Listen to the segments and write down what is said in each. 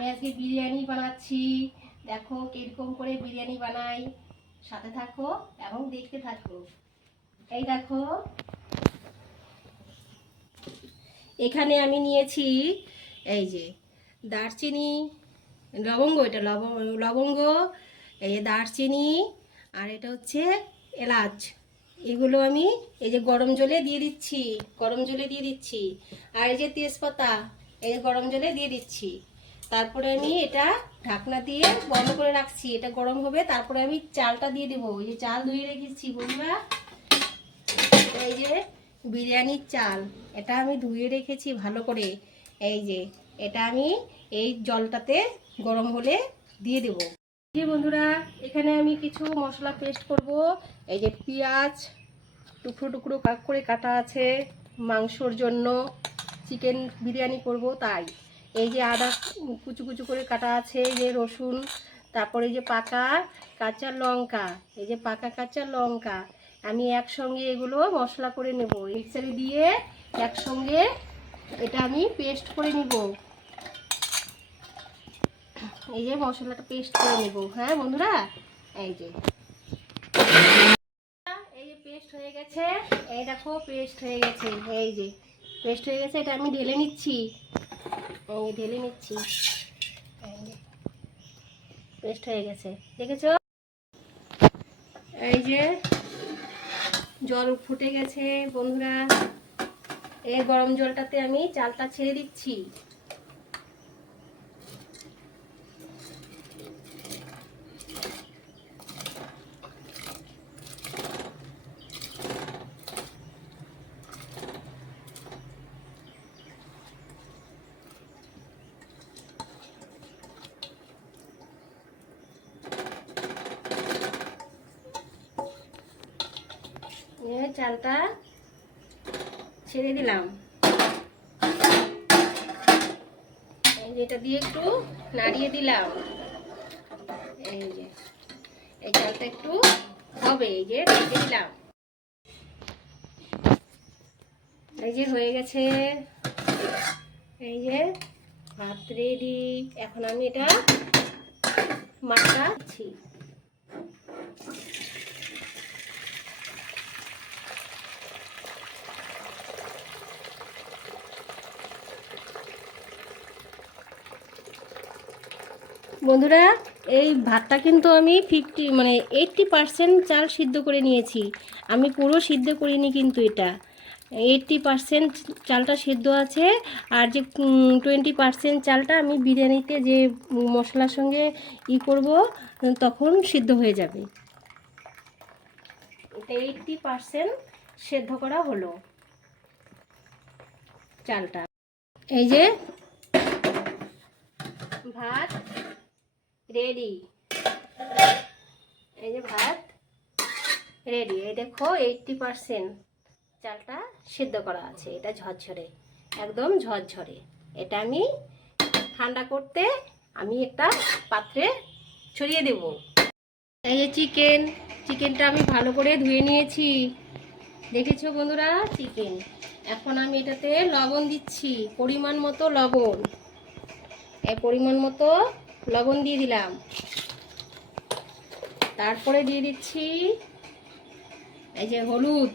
আমি আজকে বিরিয়ানি বানাচ্ছি। দেখো কিরকম করে বিরিয়ানি বানাই, সাথে থাকো এবং দেখতে থাকো। এই দেখো, এখানে আমি নিয়েছি এই যে দারচিনি, লবঙ্গ, এটা লবঙ্গ, এই যে দারচিনি, আর এটা হচ্ছে এলাচ। এগুলো আমি এই যে গরম জলে দিয়ে দিচ্ছি, আর এই যে তেজপাতা, এই যে গরম জলে দিয়ে দিচ্ছি। তারপরে আমি এটা ঢাকনা দিয়ে বন্ধ করে রাখছি, এটা গরম হবে। তারপরে আমি চালটা দিয়ে দেবো। এই যে চাল ধুয়ে রেখেছি বন্ধুরা, এই যে বিরিয়ানির চাল, এটা আমি ধুয়ে রেখেছি ভালো করে। এই যে এটা আমি এই জলটাতে গরম হলে দিয়ে দেবো। জি বন্ধুরা, এখানে আমি কিছু মশলা পেস্ট করব। এই যে পেঁয়াজ টুকরো টুকরো করে কাটা আছে মাংসর জন্য, চিকেন বিরিয়ানি করব তাই। এই যে আদা কুচু কুচু করে কাটা আছে, এই যে রসুন, তারপরে এই যে পাকা কাঁচা লঙ্কা, এই যে পাকা কাঁচা লঙ্কা আমি একসঙ্গে এগুলো মশলা করে নেব। মিক্সারে দিয়ে একসঙ্গে এটা আমি পেস্ট করে নিব। এই যে মশলাটা পেস্ট করে নেব। হ্যাঁ বন্ধুরা, এই যে পেস্ট হয়ে গেছে। এই দেখো পেস্ট হয়ে গেছে, এই যে পেস্ট হয়ে গেছে। এটা আমি ঢেলে নিচ্ছি, ঢেলে নিচ্ছি। পেস্ট হয়ে গেছে, দেখেছো? এই যে জল ফুটে গেছে বন্ধুরা, এই গরম জলটাতে আমি চালটা ছেড়ে দিচ্ছি। চালটা ছেড়ে দিলাম, এটা দিয়ে একটু নাড়িয়ে দিলাম। এই যে এই চালটা একটু হবে, এই যে রেখে দিলাম। এই যে হয়ে গেছে, এই যে ভাত রেডি। এখন আমি এটা মাখাচ্ছি। বন্ধুরা, এই ভাতটা কিন্তু আমি 80% চাল সিদ্ধ করে নিয়েছি। আমি পুরো সিদ্ধ করিনি, কিন্তু এটা 80% চালটা সিদ্ধ আছে। আর যে 20% চালটা আমি বিরিয়ানিতে যে মশলার সঙ্গে করব তখন সিদ্ধ হয়ে যাবে। এটা 80% সেদ্ধ করা হলো চালটা। এই যে ভাত রেডি, এই যে ভাত রেডি। এই দেখো 80% চালটা সিদ্ধ করা আছে, এটা ঝরঝরে, একদম ঝরঝরে। এটা আমি ঠান্ডা করতে আমি একটা পাত্রে ছড়িয়ে দেব। এই যে চিকেনটা আমি ভালো করে ধুয়ে নিয়েছি, দেখেছো বন্ধুরা চিকেন। এখন আমি এটাতে লবণ দিচ্ছি, পরিমাণ মতো লবণ। এই পরিমাণ মতো লবণ দিয়ে দিলাম। তারপরে দিয়ে দিচ্ছি এই যে হলুদ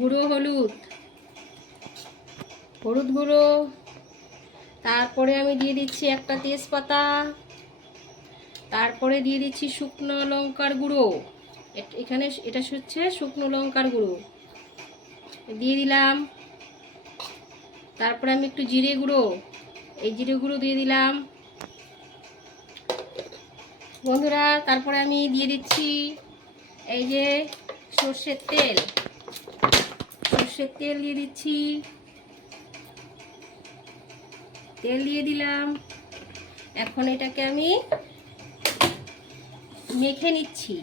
গুঁড়ো। তারপরে আমি দিয়ে দিচ্ছি একটা তেজপাতা। তারপরে দিয়ে দিচ্ছি শুকনো লঙ্কার গুঁড়ো। এখানে এটা হচ্ছে শুকনো লঙ্কার গুঁড়ো দিয়ে দিলাম। তারপরে আমি একটু জিরে গুঁড়ো দিয়ে দিলাম বন্ধুরা। তারপরে আমি দিয়ে দিচ্ছি এই যে সর্ষের তেল দিয়ে দিচ্ছি, তেল দিয়ে দিলাম। এখন এটাকে আমি মেখে নিচ্ছি,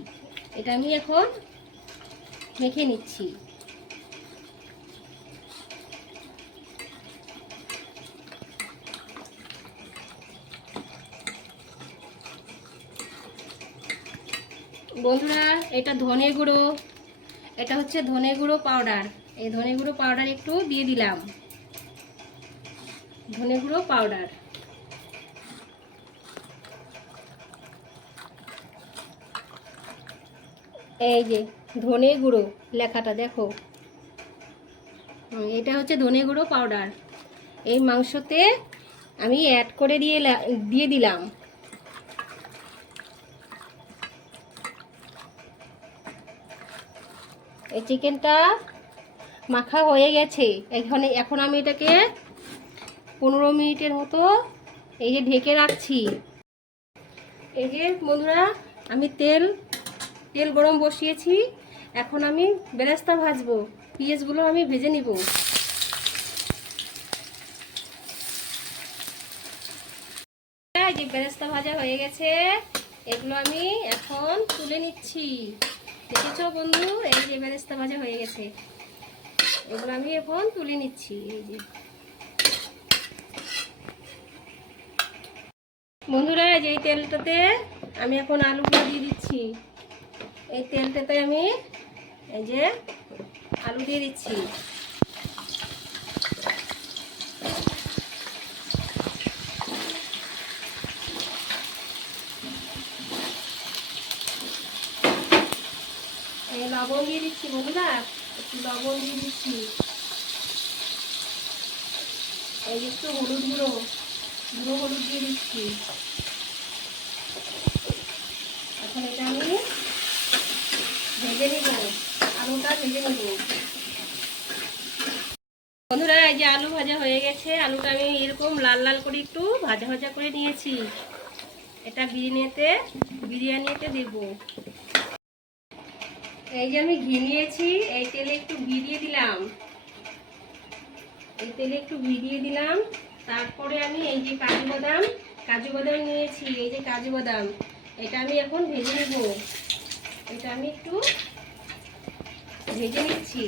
বন্ধুরা। এটা ধনে গুঁড়ো, এটা হচ্ছে ধনে গুঁড়ো পাউডার। এই ধনে গুঁড়ো পাউডার একটু দিয়ে দিলাম, ধনে গুঁড়ো পাউডার। এই যে ধনে গুঁড়ো লেখাটা দেখো, এটা হচ্ছে ধনে গুঁড়ো পাউডার। এই মাংসতে আমি অ্যাড করে দিয়ে দিলাম। এই চিকেনটা মাখা হয়ে গেছে। এখন আমি এটাকে 15 মিনিটের মতো এই যে ঢেকে রাখছি। এই যে বন্ধুরা, আমি তেল গরম বসিয়েছি। এখন আমি বেরেস্তা ভাজবো। পেঁয়াজগুলো আমি ভেজে নিব। এই যে বেরেস্তা ভাজা হয়ে গেছে, এগুলো আমি এখন তুলে নিচ্ছি। দেখেছো বন্ধু, এই যে বেরেস্তা ভাজা হয়ে গেছে, এগুলো আমি এখন তুলে নিচ্ছি। এই যে বন্ধুরা, এই তেলটাতে আমি এখন আলুগুলো দিয়ে দিচ্ছি। এই তেলটাতে আমি এই যে আলু দিয়ে দিচ্ছি। এই লবণ দিয়ে দিচ্ছি বন্ধুরা, একটু লবণ দিয়ে দিচ্ছি। এই একটু হলুদ গুঁড়ো হলুদ দিয়ে দিচ্ছি। এখন এটা আমি ভেজে নিব, আলুটা ভেজে নিব। বন্ধুরা, এই যে আলু ভাজা হয়ে গেছে। আলুটা আমি এরকম লাল লাল করে একটু ভাজা ভাজা করে নিয়েছি। এটা বিরিয়ানিতে দেব। এই যে আমি ঘি নিয়েছি, এই তেলে একটু ঘি দিয়ে দিলাম। তারপরে আমি এই যে কাজু বাদাম নিয়েছি। এই যে কাজু বাদাম, এটা আমি এখন ভেজে নেব। এটা আমি একটু ভেজে নিচ্ছি।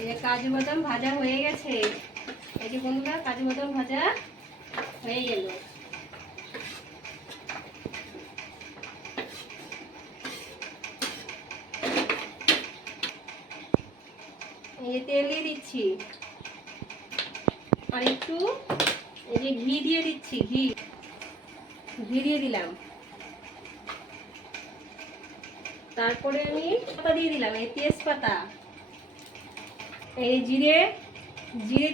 এই যে কাজু বাদাম ভাজা হয়ে গেছে। এই যে বন্ধুরা, কাজু বাদাম ভাজা হয়ে গেল। এই যে তেল দিয়ে দিচ্ছি, আর একটু এই যে ঘি দিয়ে দিচ্ছি। ঘি দিয়ে দিলাম। তারপরে আমি পাতা দিয়ে দিলাম, এই তেজপাতা, এই জিরে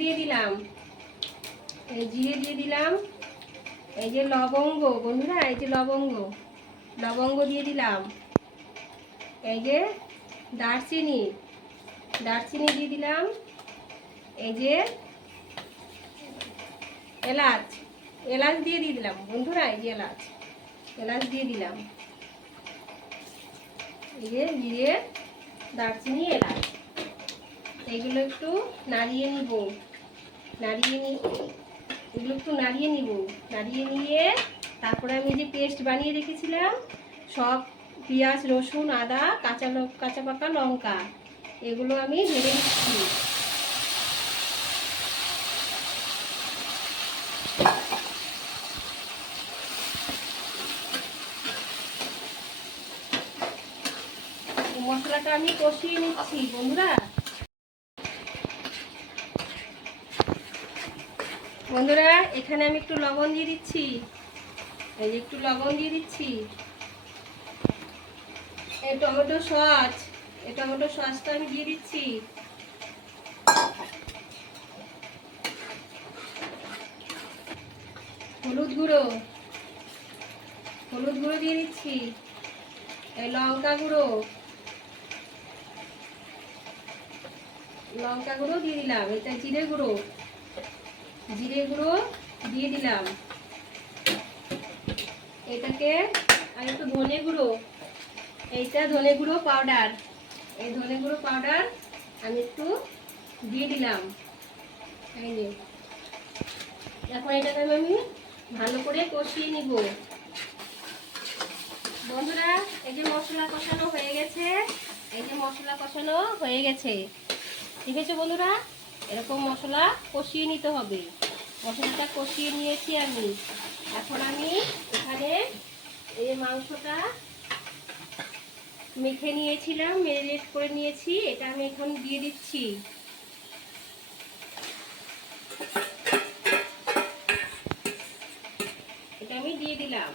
দিয়ে দিলাম। এই যে লবঙ্গ বন্ধুরা, এই যে লবঙ্গ দিয়ে দিলাম। এই যে দারচিনি দিয়ে দিলাম। এই যে এলাচ দিয়ে দিলাম বন্ধুরা। এই যে এলাচ দিয়ে দিলাম। এই যে জিরে, দারচিনি, এলাচ, এগুলো একটু নাড়িয়ে নিব। নাড়িয়ে নিয়ে তারপরে আমি যে পেস্ট বানিয়ে রেখেছিলাম, সব পেঁয়াজ, রসুন, আদা, কাঁচা পাকা লঙ্কা, এগুলো আমি ঢেলে দিচ্ছি। মশলাটা আমি কষিয়ে নিচ্ছি বন্ধুরা। এখানে আমি একটু লবণ দিয়ে দিচ্ছি। এই যে একটু লবণ দিয়ে দিচ্ছি। এই টমেটো সসটা আমি দিয়ে দিচ্ছি। হলুদ গুঁড়ো দিয়ে দিচ্ছি। এই লঙ্কা গুঁড়ো দিয়ে দিলাম। এটা জিরে গুঁড়ো দিয়ে দিলাম। এটাকে আর একটু ধনে গুঁড়ো, এইটা ধনে গুঁড়ো পাউডার, এই ধনে গুঁড়ো পাউডার আমি একটু দিয়ে দিলাম। এই যে এখন এটাকে আমি ভালো করে কষিয়ে নিব বন্ধুরা। এই যে মশলা কষানো হয়ে গেছে। দেখেছো বন্ধুরা, এরকম মশলা কষিয়ে নিতে হবে। মশলাটা কষিয়ে নিয়েছি আমি। এখন আমি এখানে এই মাংসটা মেখে নিয়েছিলাম, ম্যারিনেট করে নিয়েছি, এটা আমি এখন দিয়ে দিচ্ছি। দিলাম,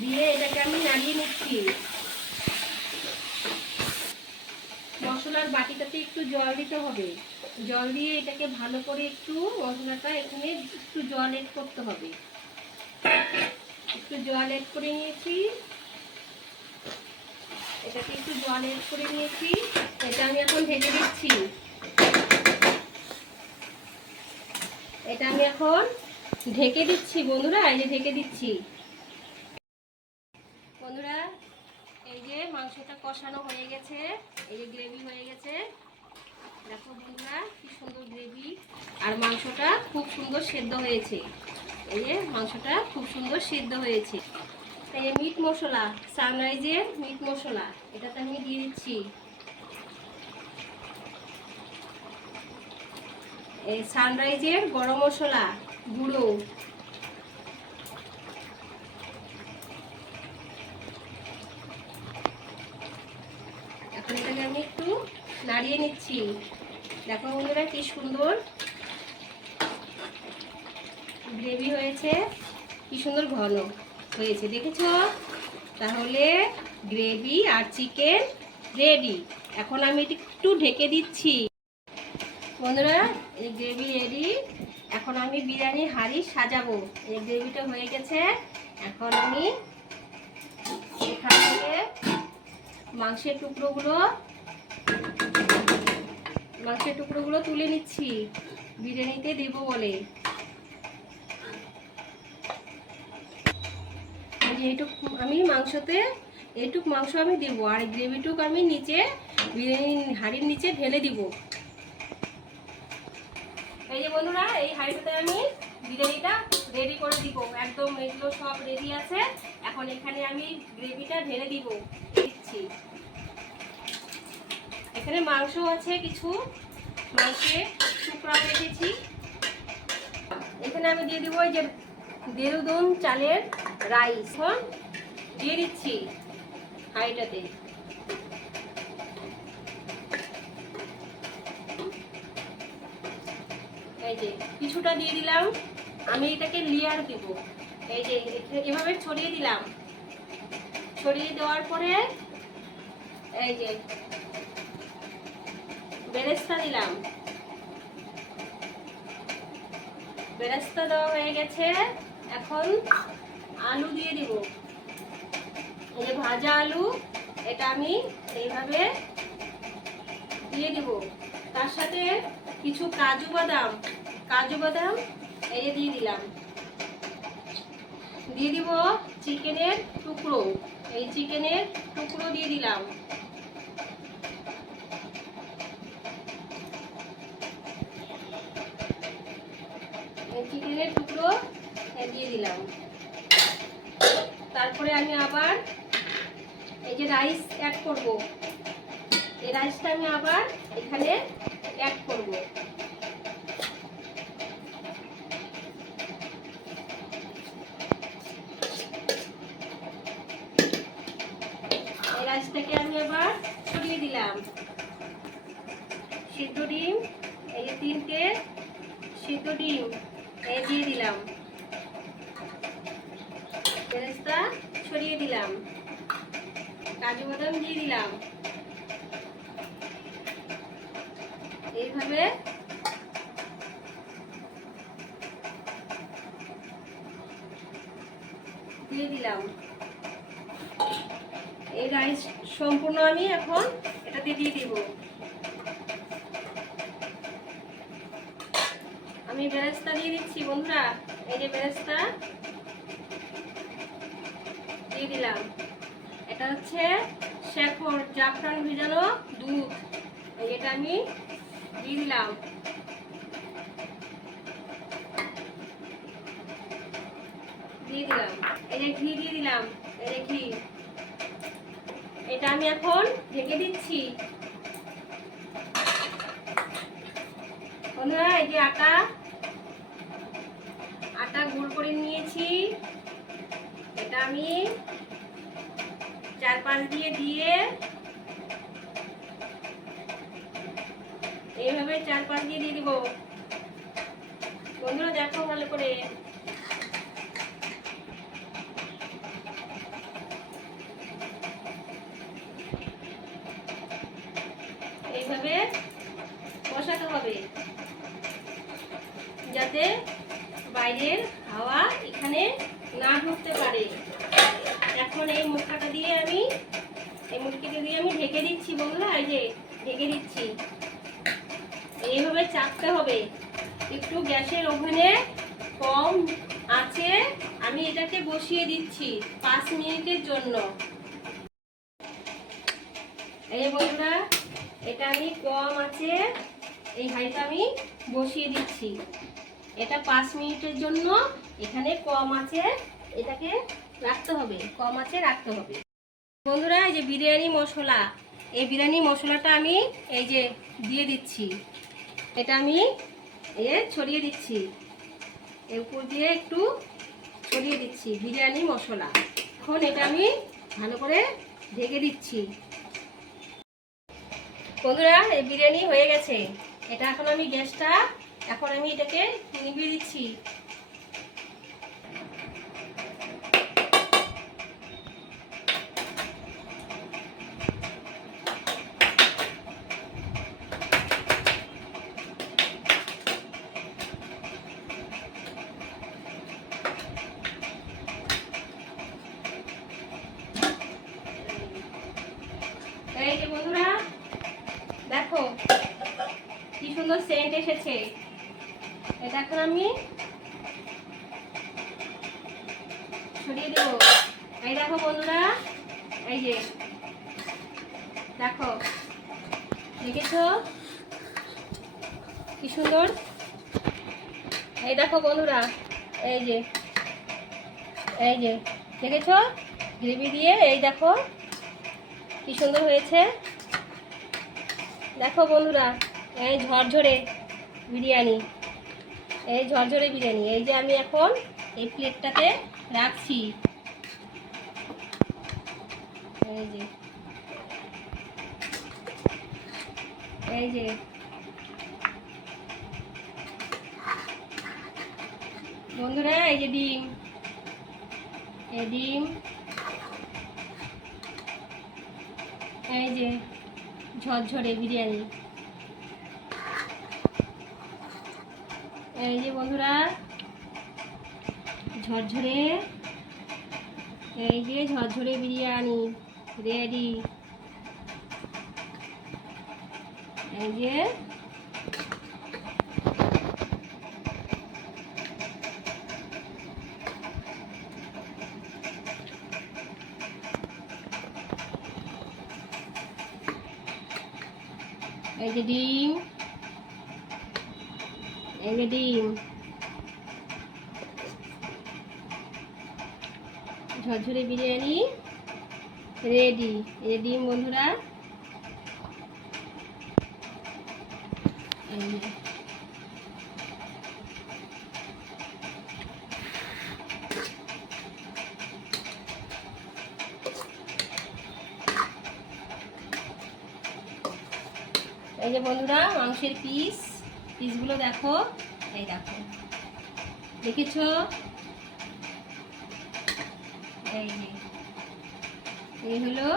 দিয়ে এটাকে আমি নাড়িয়ে নিচ্ছি। মশলার বাটিটাতে একটু জল দিতে হবে, জল দিয়ে এটাকে ভালো করে একটু মশলাটা এখানে একটু জল এড করতে হবে। একটু জল এড করে নিয়েছি, এটাকে একটু জল এড করে নিয়েছি। এটা আমি এখন ঢেকে দিচ্ছি। এটা আমি এখন ঢেকে দিচ্ছি বন্ধুরা, এই যে ঢেকে দিচ্ছি। বন্ধুরা এই যে মাংসটা কষানো হয়ে গেছে, এই যে গ্রেভি হয়ে গেছে। দেখো বন্ধুরা কি সুন্দর গ্রেভি, আর মাংসটা খুব সুন্দর সেদ্ধ হয়েছে। এই যে মাংসটা খুব সুন্দর সেদ্ধ হয়েছে। এই যে মিট মশলা, সানরাইজের মিট মশলা, এটাতে আমি দিয়ে দিচ্ছি। এই সানরাইজের গরম মশলা গুঁড়ো, এখন এটাকে আমি একটু নাড়িয়ে নিচ্ছি। দেখো বন্ধুরা কি সুন্দর গ্রেভি হয়েছে, কি সুন্দর ঘন হয়েছে, দেখেছো? তাহলে গ্রেভি আর চিকেন রেডি। এখন আমি এটা একটু ঢেকে দিচ্ছি। বন্ধুরা এই গ্রেভি রেডি। এখন আমি বিরিয়ানি হাঁড়ি সাজাবো। এই গ্রেভিটা হয়ে গেছে। এখন আমি এখান থেকে মাংসের টুকরোগুলো তুলে নিচ্ছি বিরিয়ানিতে দেবো বলে। এইটুকু আমি মাংসতে এইটুক মাংস আমি দেবো, আর গ্রেভিটুক আমি নিচে বিরিয়ানি হাঁড়ির নিচে ঢেলে দিব। এই যে বন্ধুরা এই হাঁড়িটাতে আমি বিরিয়ানিটা রেডি করে দিব, একদম এগুলো সব রেডি আছে। এখন এখানে আমি গ্রেভিটা ঢেলে দিচ্ছি। এখানে মাংস আছে, কিছু মাংসের টুকরা রেখেছি। এখানে আমি দিয়ে দিব এই যে দেরুদুন চালের রাইস, দিয়ে দিচ্ছি হাঁড়িটাতে। এই যে কিছুটা দিয়ে দিলাম, আমি এটাকে লেয়ার দিব। এই যে এভাবে ছড়িয়ে দিলাম, ছড়িয়ে দেওয়ার পরে এই যে বেরেস্তা দিলাম। বেরেস্তা দেওয়া হয়ে গেছে। এখন আলু দিয়ে দিব, এই যে ভাজা আলু, এটা আমি এইভাবে দিয়ে দিব। তার সাথে কিছু কাজু বাদাম এই দিয়ে দিলাম। দিয়ে দিব চিকেনের টুকরো, এই চিকেনের টুকরো দিয়ে দিলাম। চিকেনের টুকরো দিয়ে দিলাম। তারপরে আমি আবার এই যে রাইস অ্যাড করব, এই রাইসটা আমি আবার এখানে অ্যাড করব। এই রাইসটাকে আমি আবার ছড়িয়ে দিলাম। সিদ্ধ ডিম, এই যে 3টে সিদ্ধ ডিম এই দিয়ে দিলাম। বেরেস্তা ছড়িয়ে দিলাম, কাজু বাদাম দিয়ে দিলাম। এইভাবে দিয়ে দিলাম। এই রাইস সম্পূর্ণ আমি এখন এটাতে দিয়ে দিব। আমি বেরেস্তা দিয়ে দিচ্ছি বন্ধুরা, এই যে বেরেস্তা দিয়ে দিলাম। এটা হচ্ছে শেফর জাফরান ভিজানো দুধ, এটা আমি দিয়ে দিলাম। দিয়ে দিলাম এই যে ঘি দিয়ে দিলাম, এই যে ঘি। এটা আমি এখন ঢেকে দিচ্ছি। বন্ধুরা এই যে আটা গুঁড়ো করে নিয়েছি, এটা আমি 4-5 দিয়ে এইভাবে 4-5 দিয়ে দিব। বন্ধুরা দেখো ভালো করে, যাতে বাইরের হাওয়া এখানে না ঢুকতে পারে। এখন এই মুখটা দিয়ে আমি ঢেকে দিচ্ছি বন্ধুরা। এই যে ঢেকে দিচ্ছি, এইভাবে চাপতে হবে। একটু গ্যাসের ওভেনে কম আছে আমি এটাকে বসিয়ে দিচ্ছি 5 মিনিটের জন্য। এই বন্ধুরা, এটা আমি কম আছে এই হাঁড়িটা আমি বসিয়ে দিচ্ছি। এটা 5 মিনিটের জন্য এখানে কম আছে এটাকে রাখতে হবে, কম আছে রাখতে হবে। বন্ধুরা, এই যে বিরিয়ানি মশলা, এই বিরিয়ানি মশলাটা আমি এই যে দিয়ে দিচ্ছি। এটা আমি ছড়িয়ে দিচ্ছি, এর উপর দিয়ে একটু ছড়িয়ে দিচ্ছি বিরিয়ানি মশলা। এখন এটা আমি ভালো করে ঢেকে দিচ্ছি। বন্ধুরা, এই বিরিয়ানি হয়ে গেছে। এটা এখন আমি গ্যাসটা এটাকে নিভিয়ে দিচ্ছি। এই যে বন্ধুরা, দেখো কি সুন্দর সেন্ট এসেছে। এটা এখন আমি ছড়িয়ে দেব। এই দেখো বন্ধুরা, এই যে দেখো, দেখেছো কি সুন্দর। এই দেখো বন্ধুরা, এই যে দেখেছো গ্রেভি দিয়ে, এই দেখো কি সুন্দর হয়েছে। দেখো বন্ধুরা, এই ঝরঝরে বিরিয়ানি, এই ঝরঝরে বিরিয়ানি। এই যে আমি এখন এই প্লেটটাতে রাখছি। এই যে বন্ধুরা, এই যে ডিম, এই যে ঝরঝরে বিরিয়ানি। এই যে বন্ধুরা, ঝরঝরে বিরিয়ানি রেডি। এই যে ডিম, ঝরঝরে বিরিয়ানি রেডি। এই ডিম বন্ধুরা, এই যে বন্ধুরা মাংসের পিসগুলো দেখো, এই দেখো, দেখেছো? এই হলো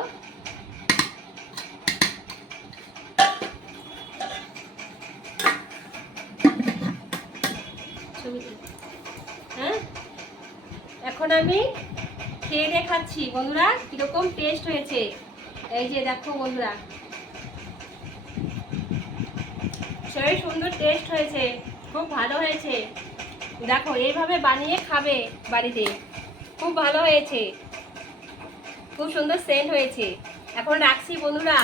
হ্যাঁ। এখন আমি খেয়ে দেখাচ্ছি বন্ধুরা কিরকম টেস্ট হয়েছে। এই যে দেখো বন্ধুরা, সেই সুন্দর টেস্ট হয়েছে, খুব ভালো হয়েছে। দেখো এইভাবে বানিয়ে খাবে বাড়িতে, খুব ভালো হয়েছে, খুব সুন্দর সেন্ট হয়েছে। এখন রাখছি বন্ধুরা।